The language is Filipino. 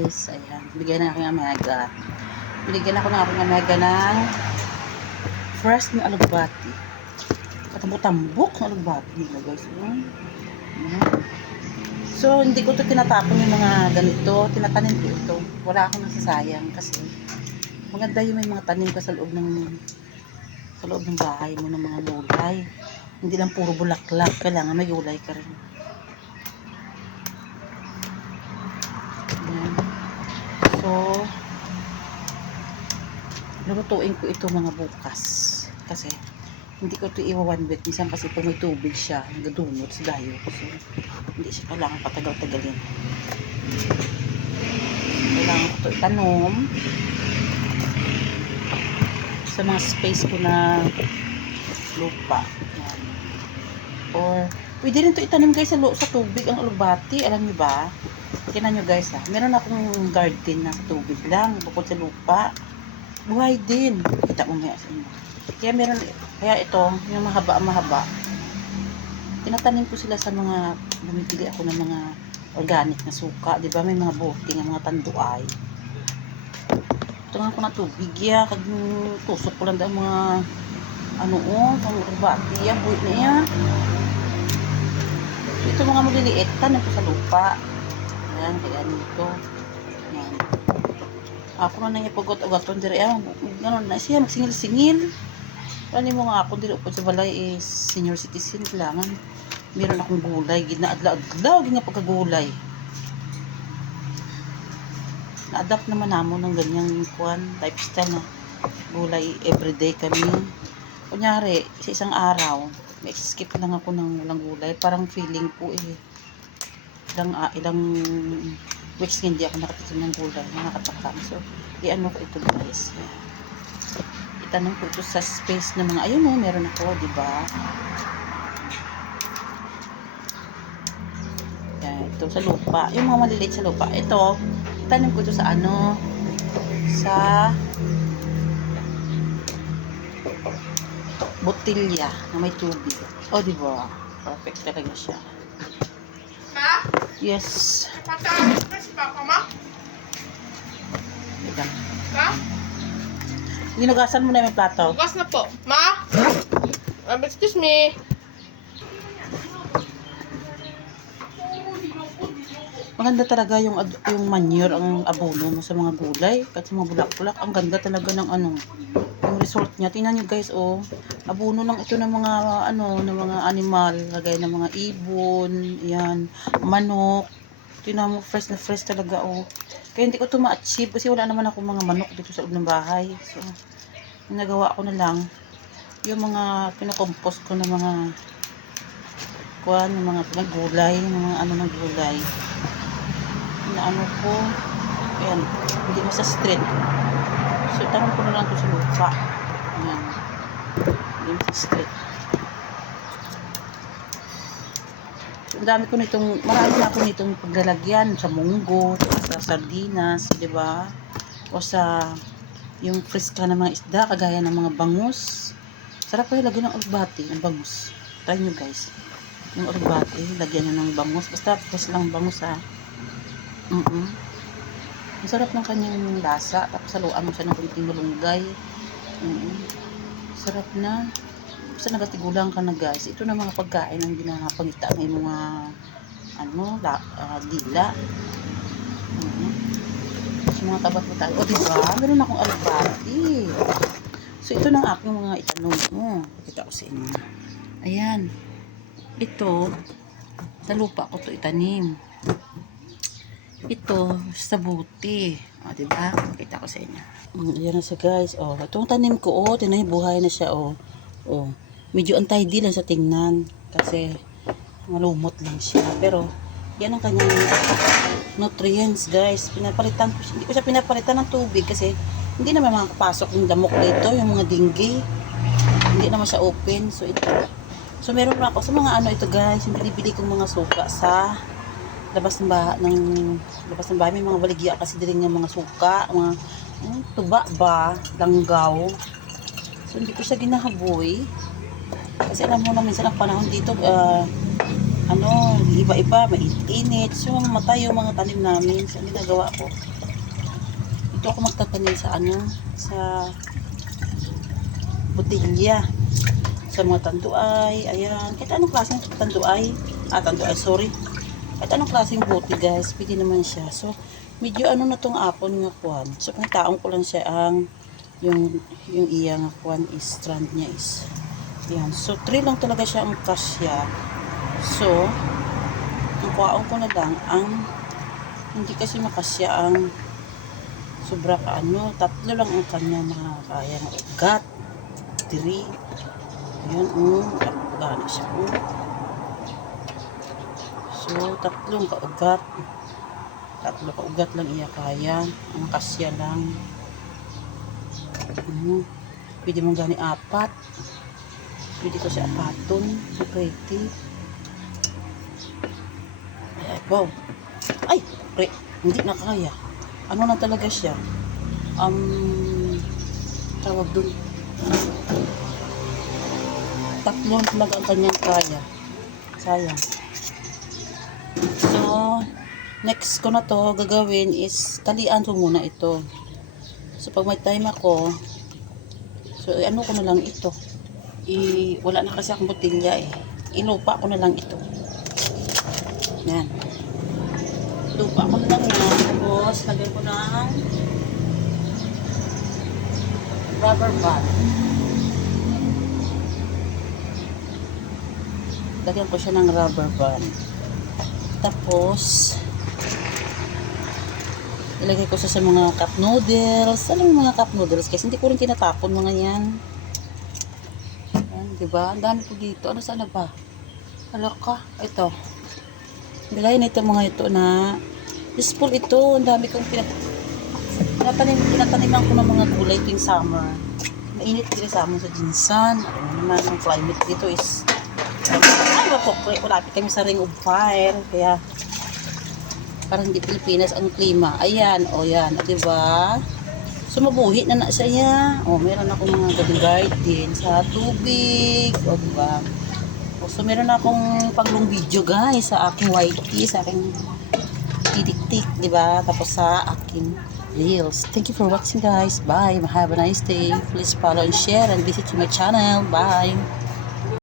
guys. Ayan. Bigyan na aking amega. Binigyan ako ng aking amega ng fresh na alugbati. Katambok-tambok na alugbati nila guys. Ayan. So, hindi ko to tinatapon yung mga ganito. Tinatanim ko ito. Wala akong nasasayang kasi maganda yung may mga tanim ka sa loob ng bahay mo ng mga gulay. Hindi lang puro bulaklak. Kailangan may gulay ka rin. Ayan. So, lutuin ko ito mga bukas. Kasi, hindi ko ito iwa 1 week. Minsan kasi pag may tubig siya, nagdudunot sa dayo. So, hindi siya kailangan patagal-tagalin. Kailangan ko ito itanom sa mga space ko na lupa. Ayan. Or, pwede rin ito itanim guys sa tubig ang alugbati. Alam niyo ba? Tingnan nyo guys ha. Meron akong garden na sa tubig lang. Bukod sa lupa. Buhay din. Kita mo nga sa inyo. Kaya ito, yung mahaba. Tinatanim ko sila sa mga, bumibili ako ng mga organic na suka. Diba? May mga bote ng mga tanduay. Ito nga ko na tubig ya. Kag tusok ko lang dahil mga pang alugbati ya. Buhay na ya. Ito mga maliliit. Tanim ko sa lupa. Ayan, kaya nito. Ayan. Ako na nang ipagot-agoton dire. Ayan, gano'n na siya, magsingil-singil. Ano mo nga ako, dire upod sa balay is senior citizen. Kailangan, meron akong gulay. Ginaadlaw, nga pagkagulay. Na-adapt naman namo ng ganyang lifestyle na gulay everyday kami. Kunyari, sa isang araw, may skip lang ako ng walang gulay. Parang feeling ko ilang weeks hindi ako nakatikim ng gulay, nakakatakam. So, i-ano ko ito guys. Itanong ko ito sa space ng mga, ayun meron ako, diba? Yan, ito sa lupa. Yung mga maliliit sa lupa. Ito, itanong ko ito sa sa botilya na may tubig. O, diba? Perfect talaga siya. Yes. Si Papa Ma? Diba? Ha? Ginugasan mo na yung plato. Bukas na po. Ma? Excuse me. Maganda talaga yung manure, ang abono mo sa mga gulay. Kahit sa mga bulak-bulak, ang ganda talaga ng yung result niya. Tingnan nyo guys, abono lang ito ng mga, ng mga animal. Lagay ng mga ibon, yan, manok. Tingnan mo, fresh na fresh talaga, Kaya hindi ko ito ma-achieve kasi wala naman ako mga manok dito sa loob ng bahay. So, yung nagawa ko na lang, yung mga pinakompos ko ng mga yung mga gulay, yung mga ng gulay. Ko, ayan, hindi mo sa street. So, tanong ko na lang ito sa lupa. Ayan, hindi mo sa street. So, ang dami ko nitong, marami na ako nitong paglalagyan sa munggo, sa sardinas, diba? O sa, yung friska ng mga isda, kagaya ng mga bangus. Sarap kayo lagyan ng alugbati, ng bangus. Try nyo guys. Yung alugbati, lagyan nyo ng bangus. Basta fresh lang bangus ha. Masarap ng kanyang lasa. Tapos haluan mo siya ng kunting malunggay. Sarap na. Basta nagatigulang ka na guys. Ito na mga pagkain ang ginapangita ng mga dila. So mga tabat mo tayo. O diba? Meron akong alugbati. So ito na aking mga itanong. Pakita ko sa inyo. Ayan. Ito, sa lupa ko to itanim. Ito, sa buti. O, diba? Pakita ko sa inyo. Ayan na siya, guys. Itong tanim ko, tingnan niyo, buhay na siya, Medyo untidy lang sa tingnan. Kasi, malumot lang siya. Pero, yan ang kanyang nutrients, guys. Pinapalitan ko siya. Hindi ko siya pinapalitan ng tubig kasi hindi naman makapasok yung lamok dito, yung mga dinggi. Hindi naman siya open. So, ito. So, meron pa ako sa mga ito, guys. Yung binibili kong mga suka sa labas ng bahay, may mga baligya kasi din yung mga suka, mga tuba ba, langgaw. So hindi ko siya ginahaboy kasi alam mo na minsan ang panahon dito iba-iba, mainit-init, so mamatay yung mga tanim namin. So ginagawa ko, Dito ako magtatanim sa sa botilya. Sa mga tanduay, ayan. Kahit anong klaseng tanduay. Tanduay, sorry. Kahit anong klaseng bote, guys. Pwede naman siya. So, medyo na tong apon nga kuwan. So, kung taong ko lang siya ang yung iya nga kuwan is strand niya is yan. So, 3 lang talaga siya ang kasya. So, ang kuwaon ko na lang ang hindi kasi makasya ang sobra ka 3 lang ang kanya makakaya ng ugat. 3. Ayan, gana siya. So, 3 kaugat. 3 kaugat lang iya kaya. Ang kasya lang. Pwede mong gani 4. Pwede ko siya 4. So, pretty. Ay, wow. Ay, hindi na kaya. Ano na talaga siya? Tawag dun. 3 talaga ang kanyang kaya. Sayang. So, next ko na to gagawin is talian ko muna ito. So, pag may time ako, so, ano ko na lang ito. Wala na kasi akong botilya eh. Ilupa ko na lang ito. Yan. Lupa ko na lang yan. Tapos, lagyan ko ng rubber band. Lagyan ko siya ng rubber band. Tapos, ilagay ko siya sa mga cup noodles. Alam mo mga cup noodles? Kasi hindi ko rin tinatapon mga yan. Yan, diba? Ang dami ko dito. Ano sana ba? Ano ka? Ito. Nilagay na ito mga ito na useful ito. Ang dami kong pinataniman ko ng mga gulay tuwing summer. Mainit dito sa amin sa Jinsan. Ano naman, ang climate dito is malapit kami sa Ring of Fire. Kaya parang hindi Pilipinas ang klima. Ayan, yan. Diba? So, mabuhi na siya. Meron akong mga garden sa tubig. Diba? So, meron akong panglong video, guys, sa aking YT, sa aking titik-tik, diba? Tapos sa aking reels. Thank you for watching, guys. Bye. Have a nice day. Please follow and share and visit to my channel. Bye.